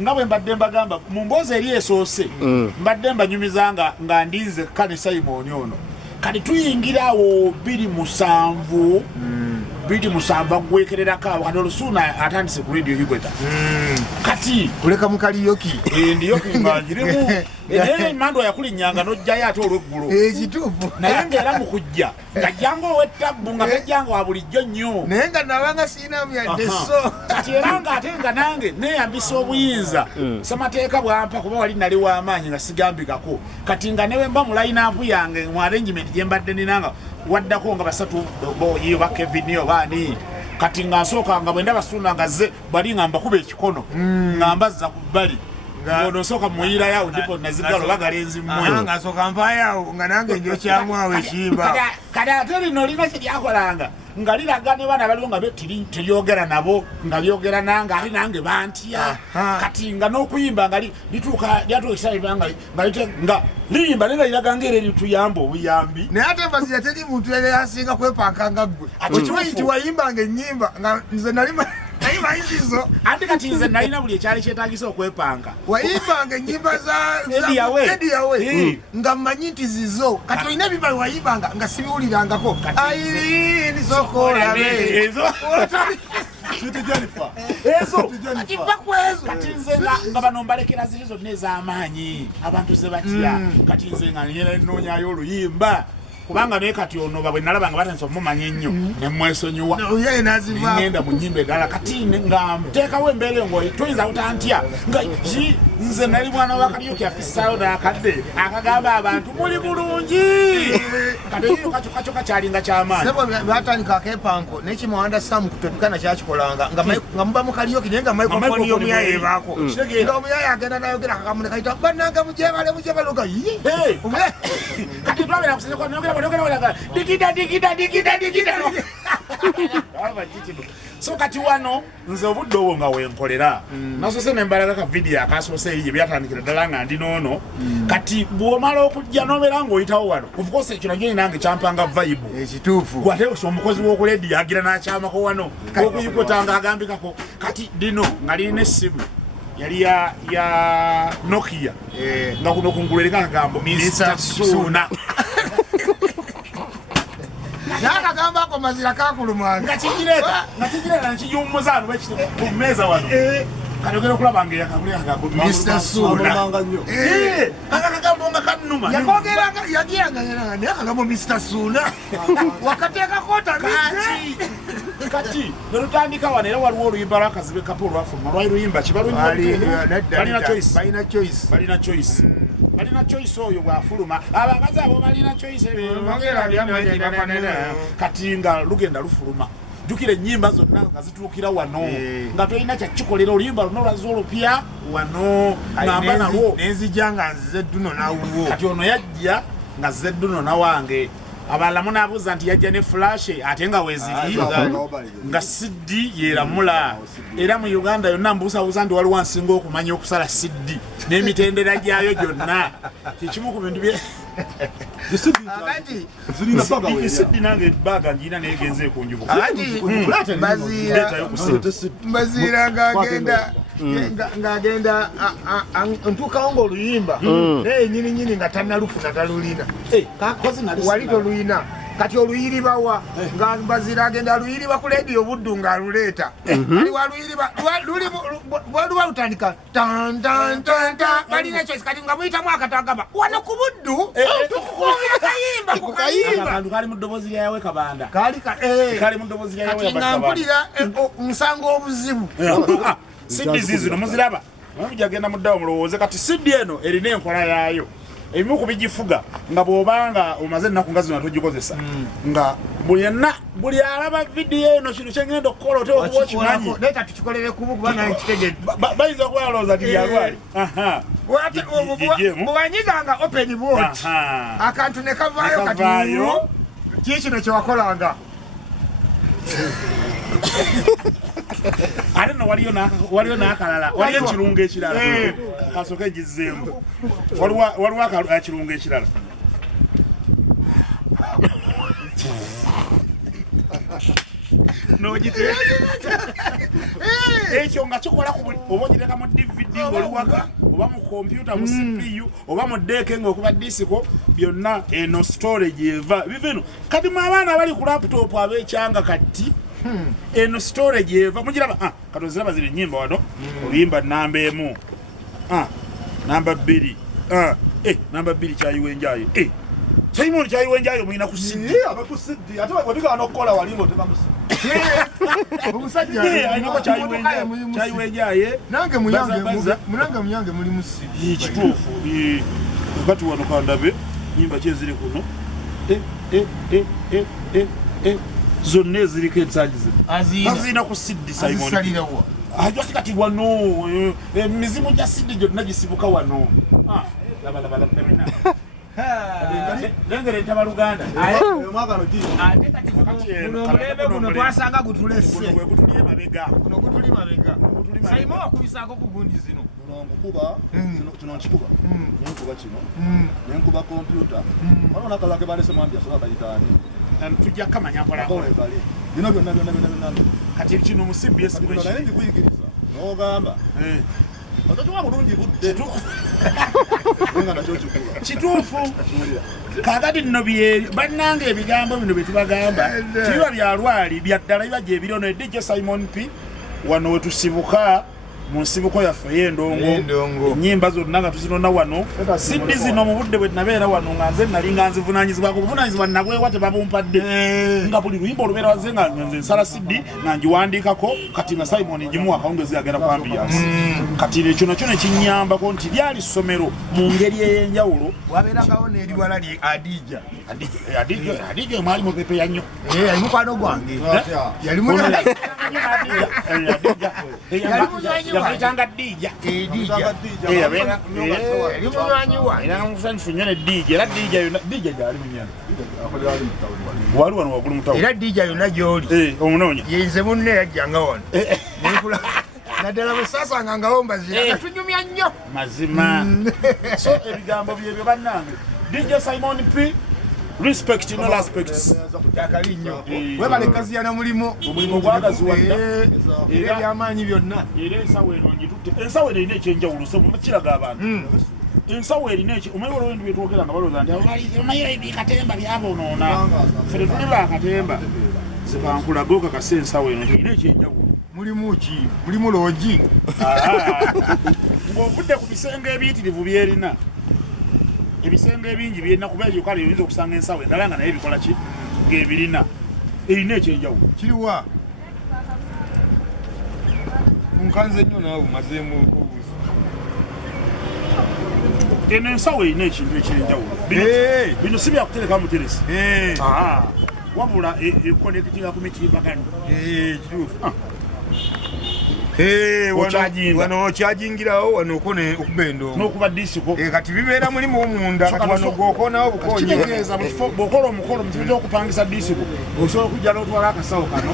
Ngawe mbadde mbagamba mu mboozi eri esoose mbadde mbanyumizanga nga ndinze kanisa Simoni ono kati tuyingirawo 27 agwekererako awo kati Suuna atandise ku radio Uganda kati kuleka mukaliyoki ndiyoki ngangiremu naye mando yakulinyanga nojjayo ate olweggulo ekituufu naye ng'era mu kujja ngajjanga ow'ettabbu nga tajjanga wa bulijjo nnyo naye nga nabanga siinamu yadde so kati era ng'ate nga nange neeyambisa obuyinza semateeka bwampa kuba wali nali w'amaanyi nga sigambikako kati nga newe mba mu line-up yange mu arrangement gye mbadde ninanga waddako nga basatu boyi oba Kevin oba ani kati nga nsooka nga bwe ndaba Suuna nga zze bali nga mbakuba ekikono nga mbazza ku bbali ono nsooka muyira yawo ndipo nazigalo bagalenzi mmwe nga nsooka mpaayawo nga nange njokyamu awo ekimba kati ate lino lina kye lyakolanga nga liraga ne baana baliwo nga teryogera nabo nga lyogera nange ate nange bantya kati nga n'okuyimba nga lituuka lyatuuka nga liyimba nenga liraga ng'era lituyamba obuyambi naye ate Mbaziira teri muntu yali asinga kwepankanga ggwe okimanyi nti wayimbanga ennyimba nga nze nali mayinzizo ate kati nze nalina buli ekyali kyetaagisa okwepanka wayimbanga ennyimba za ediyawe nga mmanyi nti zizo kati olina ebibali wayimbanga nga sibiwulirangako ayini sokolabe ezo kati nze nga bano mbalekera ziri zonna ez'amaanyi abantu ze batya kati nze nga noonyayo oluyimba kubanga naye kati ono bwe nalaba nga batandise omumanya ennyo ne mwesonyiwa ngenda mu nnyimba endala kati nga nteekawo embeera eyo ng'oyitoyinza butantya nga nze nali mwana wa Kalyoki afissaayo n'akadde akagamba abantu muli bulungi kati eyo kacyo kacyalinga ky'amaanyi batandika akepanko nekimuwanda samu kutobikana kyakikolanga nga muba mu Kalyoki naye nga microphone y'omuyaye ebaako nga omuyaye agenda nayogera akakamune kayita bannanga mujebale oga kati twabera kuseko digida so kati wano nze obudde obwo nga wenkolera nasose nembalaga ka video akasoose ye byatandikira ddala nga ndi noono kati bw'omala okujja n'obeera ng'oyitawo wano of course ekyo nakyo nange kyampanga vibe ekituufu gwate omukozi w'okuledi yagira n'akyamako wano okuyikotanga agambikako kati dino nga lirina essimu yali ya Nokia nga kuno kungulu erika akagambo Mr. Suuna nakagamba ako Mbaziira kakulumanga nga kijireta nkiyumuzaano ku mmeeza wano kayogera okulaba nga yakagula akagambo Mr. Suuna akagambo nga kannuma yakogeranga yagiranga naye akagambo Mr. Suuna wakateekako kati nelutandika wano era waliwo oluyimba lwakazibe kapo olwafuluma lwali luyimba kibalina choice balina choice oyo bwafuluma abakazi abo balina choice kati nga lugenda lufuluma jukira ennyimba zonna nga zituukira wano nga tolina kyakikolera oluyimba luno lwaza olupya wano ngamba nalwo nenzija nga nzize dduno nawuwo kati ono yajja nga zze dduno nawange abalala munaabuuza nti yajja ne flash ate nga weeziri nga CD yeeramula era mu Uganda yonna mbuusabuuza nti waliwo ansinga okumanya okusala CD n'emitendera gyayo gyonna kikimu ku bintu bye CD nange ebbaaga njirina neegenza ekunjubuka Mbaziira ng'agenda ntuukawo ng'oluyimba naye nyini nga tannalufuna talulina wali toluyina kati oluyiribawa nga Mbaziira agenda aluyiriba ku leediyo buddu ng'aluleeta bwaluba lutandika balina choice kati nga muyitamu akatagamba wano ku buddu tukukwogera kayimba akantu kali mu ddoboozi lyayawe kabanda kali mu ddoboozi lyayawe kati nga mpulira musango obuzibu CD zino muziraba mujagenda muddawo mulowooze kati CD eno erina enkola yaayo ebimu kubigifuga nga bw'obanga omaze ennaku nga zino togikozesa nga buli alaba vidiyo eno kino kyengenda okukola otewa okuba okimanyi naye katukikolere kubu kuba naye kitegedde bayinza okuba balowooza nti lyalwali bwewanyiganga open watch akantu ne kavaayo kati kiki kino kyewakolanga ate no waliyo n'akalala waliyo ekirungo ekirala kasooka egizeemu waliwo ekirungo ekirala n'ogiteeka ekyo nga kikola ku buli oba ogiteeka mu DVD ng'oli waka oba mu kompyuta mu CPU oba mu deeke ng'okuba disiko byonna eno storage eva biva eno kati mu abaana abali ku laptop ab'ekyanga kati eno storage eva mugiraba kati oziraba ziri ennyimba wano oluyimba namba emu namba bbiri namba bbiri kyayiwenjayo Simon kyayiwenjayo mulina ku CD abakusidi ate wabika anokola walimbo tebamusi omusajja ayinako kyayiwenjaye nange muyange muli mu CD kituufu kati wano kandabe nyimba kyeziri kuno zonna eziriko ensangi zino azirina ku CD Simon ajwati kati wano emizimu gya CD gyonna gisibuka wano lengere ntaba Luganda ate kati mulembe guno twasanga gutulese gutuli mabega Simon akubisaako ku gundi zino nkuba kino nkikuba nenkuba kino nenkuba kompyuta wano nakalake balese mwambya soba bayitaani tujja kamanya mpola bino byonna kati kino musibbi naye ndikuyigiriza n'ogamba ototuwa bulungi budde nga nakyo kikula kituufu kakati nno bannanga ebigambo bino bye tubagamba tibiba bya lwali bya ddala biba gye biri ono DJ Simon P wano we tusibuka mu nsibuko yaffe y'endongo ennyimba zonna nga tuzinona wano siddi zino mu budde bwe nabeera wano nga nze nali nga nzivunaanyizibwako buvunaanyizibwa nabwewa tebabumpadde nga buli luyimba olubeera waze nga nze nsala siddi nga ngiwandiikako kati nga Simon gimu akawungezi agenda ku ambiyansi kati ekyo nakyo ne kinnyambako nti lyali ssomero mu ngeri ey'enjawulo wabeerangawo n'eriwala li Adija mwali mupepe ya nnyo ali mukwano gwange yali yamuyitanga Dija era musanyufu nnyo ne Dija era Dija gyali munyana wali wano waggulu mutawo era Dija yonna gy'oli omunoonya yenze munne yajjanga wano naddala bwe saasangangawo Mbaziira katunyumya nnyo mazima so ebigambo byebyo bannange DJ Simon P respect in all aspects kyakali nnyo webale kaziyana omulimu gwagaziwadda era ebyamaanyi byonna era ensawo eno ngitutte ensawo eno erina ekyenjawulo so kiraga abantu ensawo erina omanyi olwendo byetwogera nga balooza nti omanyi bikatemba byabonoona ffe tetuli bakatemba zikankulaga okakasa ensawo eno nti erina ekyenjawulo mulimu ki mulimu loogi ng'ovudde ku bisenge ebiyitirivu byerina ebisenge ebingi byerina kuba ebyo kale oyinza okusanga ensawo endala nga naye bikola ki ng'ebirina erina ekyenjawulo kiriwa nkanze nnyo naawe mazeemu obuuzi eno ensawo erina ekintu ekyenjawulo bino si byakutereka muteresi wabula ekonekitinga ku mitimbagano kituufu wano okyajingirawo wano okone okuba endongo n'okuba disiko kati bibeera mulimu omunda kati wano gwokonawo bukonye kitegeeza bw'okola omukolo mu kibiza okupangisa disiko osobola okujja n'otwala akasawo kano